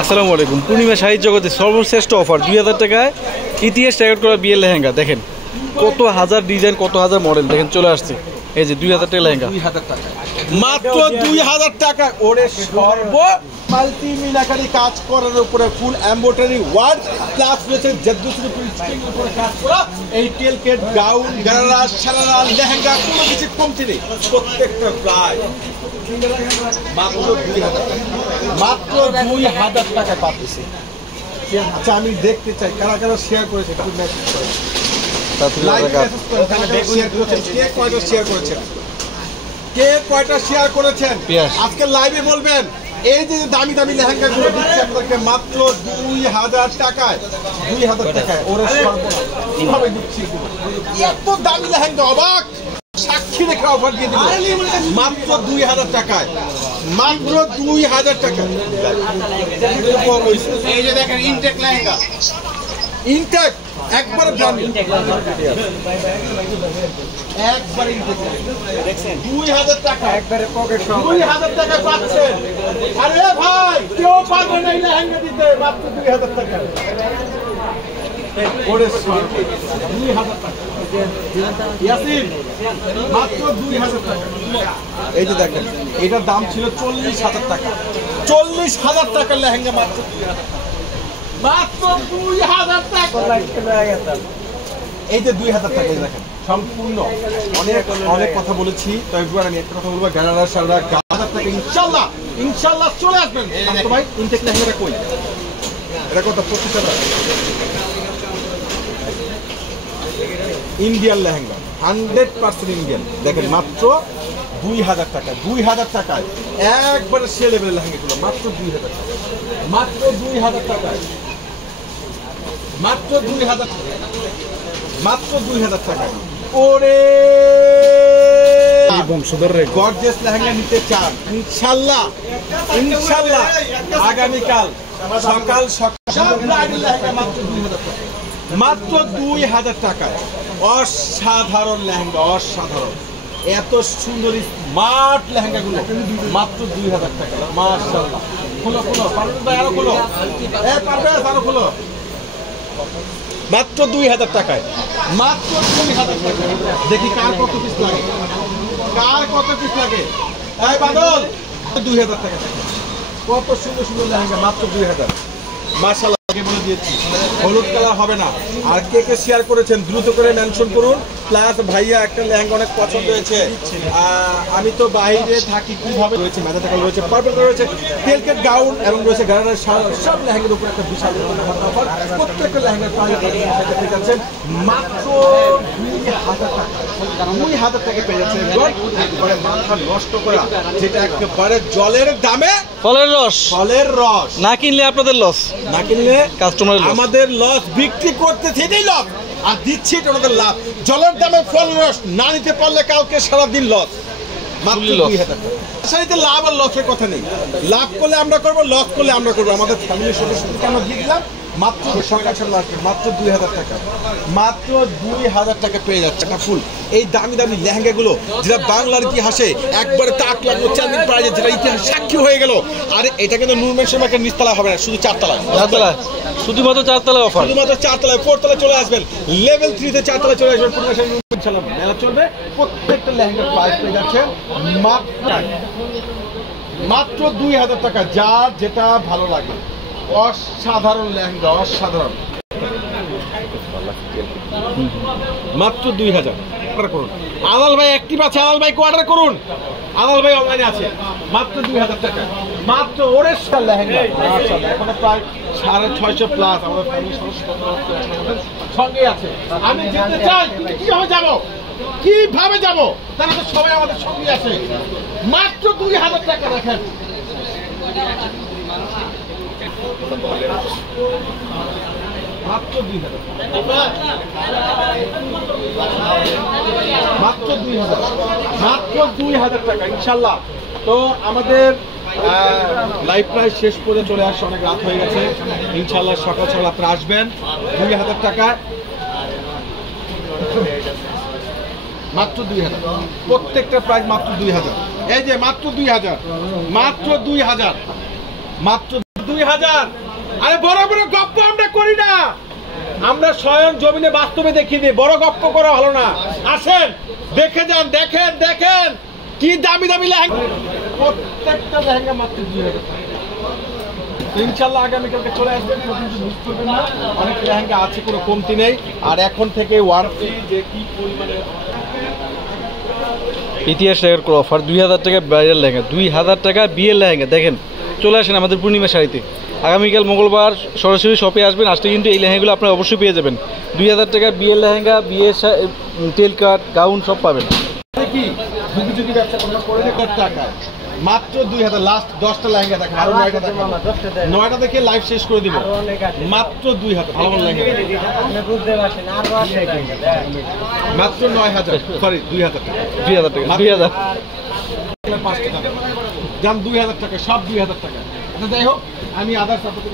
আসসালামু আলাইকুম। পূর্ণিমা শাড়ি জগতে সর্বশ্রেষ্ঠ অফার 2000 টাকায় ইতিহাস রেকর্ড করা বিয়ের লেহেঙ্গা। দেখেন কত হাজার ডিজাইন, কত হাজার মডেল। দেখেন চলে আসছে এই যে 2000 টাকা লেহেঙ্গা, 2000 টাকা মাত্র 2000 টাকা। ওরে সর্ব মাল্টি মিনাকারি কাজ করার উপরে ফুল এমব্রয়ডারি ওয়ার্ক প্লাস রয়েছে জাদ্দুসের প্রিন্টের উপরে কাজ করা এই টেলকেট গাউন গারারা সারারা লেহেঙ্গা কোনো কিছু কমতি নেই। প্রত্যেকটা প্রায় মাত্র 2000 টাকা, মাত্র 2000 টাকা পাচ্ছি। আচ্ছা আমি দেখতে চাই কারা কারা শেয়ার করেছে, একটু মেসেজ করেন। কে কয়টা শেয়ার করেছেন আজকে লাইভে বলবেন। এই যে দামি দামি লেহেঙ্গা গুলো দিচ্ছে আপনাদেরকে মাত্র 2000 টাকায়, 2000 টাকায়। ওরা কিভাবে দিচ্ছি এত দামি লেহেঙ্গা, অবাক সাক্ষী রেখে অফার দিয়ে দিল মাত্র 2000 টাকায়, মাত্র 2000 টাকা। এই যে দেখেন ইনটেক লেহেঙ্গা, ইনটেক একবারে দামি, একবারে ইনটেক দেখছেন 2000 টাকা, একবারে পকেট সহ 2000 টাকা পাচ্ছেন। আরে ভাই কেউ পারবে না এই লেহেঙ্গা দিতে মাত্র 2000 টাকা। ওরে 2000 টাকা ইয়াসিন, মাত্র 2000 টাকা। এই যে দেখেন এটার দাম ছিল 40,000 টাকা, 40,000 টাকার লেহেঙ্গা মাত্র 2000 টাকা, মাত্র 2000 টাকা। এই যে 2000 টাকা দেখেন সম্পূর্ণ। অনেক অনেক কথা বলেছি, তবে আমি একটা কথা বলবো, গারারা সারা 1000 টাকা ইনশাআল্লাহ ইনশাআল্লাহ চলে আসবেন। ভাই ইনটেক লেহেঙ্গাটা কই, এটা কত? 25 টাকা ইন্ডিয়ান লেহেঙ্গা, 100% ইন্ডিয়ান। দেখেন মাত্র 2000 টাকা, 2000 টাকায় একবারে সে লেভেলের লেহেঙ্গাগুলো মাত্র 2000 টাকা, মাত্র 2000 টাকায়, মাত্র 2000 টাকা, মাত্র 2000 টাকায়। ওরে বংশধর গর্জিয়াস লেহেঙ্গা নিতে চান ইনশাআল্লাহ ইনশাআল্লাহ আগামীকাল সকাল সকাল লেহেঙ্গা মাত্র 2000 টাকা, মাত্র 2000 টাকায়। অসাধারণ লেহেঙ্গা, অসাধারণ। এত সুন্দর স্মার্ট লেহেঙ্গা গুলো মাত্র 2000 টাকা। মাশাআল্লাহ। খুলো খুলো পারবেন ভাই, আরো খুলো, পারবে আরো খুলো। মাত্র 2000 টাকায়, মাত্র 2000 টাকা। দেখি কার কত পিস লাগে, কার কত পিস লাগে। এই বাদল 2000 টাকা। কত সুন্দর সুন্দর লেহেঙ্গা মাত্র 2000। মাশাআল্লাহ বলে দিয়েছি হলুদ কালার হবে না। আর কে কে শেয়ার করেছেন দ্রুত করে মেনশন করুন। প্লাস ভাইয়া একটা লেহেঙ্গা অনেক পছন্দ হয়েছে, আমি তো বাইরে থাকি কিভাবে রয়েছে, মেধা টাকা রয়েছে, পার্পল রয়েছে, টেলকেট গাউন এবং রয়েছে গারার সব লেহেঙ্গার উপর একটা বিশাল অফার। প্রত্যেকটা লেহেঙ্গার প্রাইস যাচ্ছেন মাত্র 2000 টাকা, 2000 টাকা পেয়ে যাচ্ছে। একবারে মাথা নষ্ট করা, যেটা একেবারে জলের দামে ফলের রস, ফলের রস। না কিনলে আপনাদের লস, না কিনলে কাস্টমারের লস, আমাদের লস। বিক্রি করতে থেকেই লস আর দিচ্ছি এটা আমাদের লাভ। জলের দামে ফল রস না নিতে পারলে কাউকে সারাদিন লস। মাত্র 2000 টাকা। শাড়িতে লাভ আর লসের কথা নেই, লাভ করলে আমরা করবো, লস করলে আমরা করবো। আমাদের ফ্যামিলির সদস্যদেরকে আমরা দিয়ে দিলাম মাত্র সকাল সকাল মাত্র 2000 টাকা, মাত্র 2000 টাকা পেয়ে যাচ্ছে একটা ফুল। এই দামি দামি লেহেঙ্গাগুলো যেটা বাংলার ইতিহাসে একবারে তাক লাগলো, চ্যালেঞ্জ প্রাইজে, যেটা ইতিহাস সাক্ষী হয়ে গেল। আর এটা কিন্তু নূর মেনশন মার্কেট নিচতলা হবে না, শুধু 4 তলায়, 4 তলায়, শুধুমাত্র 4 তলায় অফার, শুধুমাত্র 4 তলায়। 4 তলায় চলে আসবেন, লেভেল 3 তে 4 তলায় চলে আসবেন। ইনশাআল্লাহ মেলা চলবে। প্রত্যেকটা লেহেঙ্গার প্রাইস পেয়ে যাচ্ছে মাত্র 2000 টাকা। যার যেটা ভালো লাগে, অসাধারণ লেহেঙ্গা, অসাধারণ। মাত্র 2000 অর্ডার করুন। আলাল ভাই অ্যাক্টিভ আছে, আলাল ভাই অর্ডার করুন, আলাল ভাই অনলাইনে আছে। মাত্র 2000 টাকা, মাত্র। ওরে লেহেঙ্গা এখন প্রায় 650 প্লাস আমাদের ফ্যামিলির সঙ্গে আছে। আমি যেতে চাই কিন্তু কিভাবে যাবো, কিভাবে যাবো? তারা তো সবাই আমাদের সঙ্গে আছে। মাত্র 2000 টাকা দেখেন, মাত্র 2000, মাত্র 2000, মাত্র 2000 টাকা ইনশাল্লাহ। তো আমাদের লাইভ প্রাইস শেষ করে চলে আসছে, অনেক রাত হয়ে গেছে। ইনশাল্লাহ সকাল সকাল আপনারা আসবেন। 2000 টাকা, মাত্র 2000। প্রত্যেকটা প্রাইস মাত্র 2000। এই যে মাত্র 2000, মাত্র 2000, মাত্র 2000। 2000। আরে বড় বড় গপ্প আমরা করি না, আমরা স্বয়ং জমিনে বাস্তবে দেখিয়ে দিই। বড় গপ্প করা ভালো না, আসেন দেখে যান। দেখেন দেখেন কি দামি দামি লেহেঙ্গা, প্রত্যেকটা লেহেঙ্গা মাত্র 2000 টাকা। ইনশাআল্লাহ আগামীকালকে চলে আসবেন, মিস করবেন না। অনেক লেহেঙ্গা আছে, কোনো কমতি নেই। আর এখন থেকে ওয়ারেন্টি যে কি পরিমাণে ইতিহাস রেকর্ড করে অফার 2000 টাকা ব্রাইডাল লেহেঙ্গা, 2000 টাকা বিয়ের লেহেঙ্গা। দেখেন চলে আসেন আমাদের পূর্ণিমা শাড়িতে। আগামীকাল মঙ্গলবার সরাসরি শপে আসবেন, আসলে কিন্তু এই লেহেঙ্গাগুলো আপনারা অবশ্যই পেয়ে যাবেন। 2000 টাকা বিয়ের লেহেঙ্গা, বিয়ের টেল কাট, গাউন সব পাবেন। কি ঝুঁকি ঝুঁকি ব্যবসা কোনো করে রেকর্ড টাকায় মাত্র 2000। লাস্ট 10টা লেহেঙ্গা দেখেন, আরো 9টা দেখেন, 9টা দেখে লাইভ শেষ করে দিব। মাত্র 2000 ভালো ভালো লেহেঙ্গা, মাত্র 9000, সরি 2000 টাকা, 2000 টাকা, 2000 5 টাকা যান, 2000 টাকা, সব 2000 টাকা। আচ্ছা যাই হোক, আমি আদার্স আপনাদের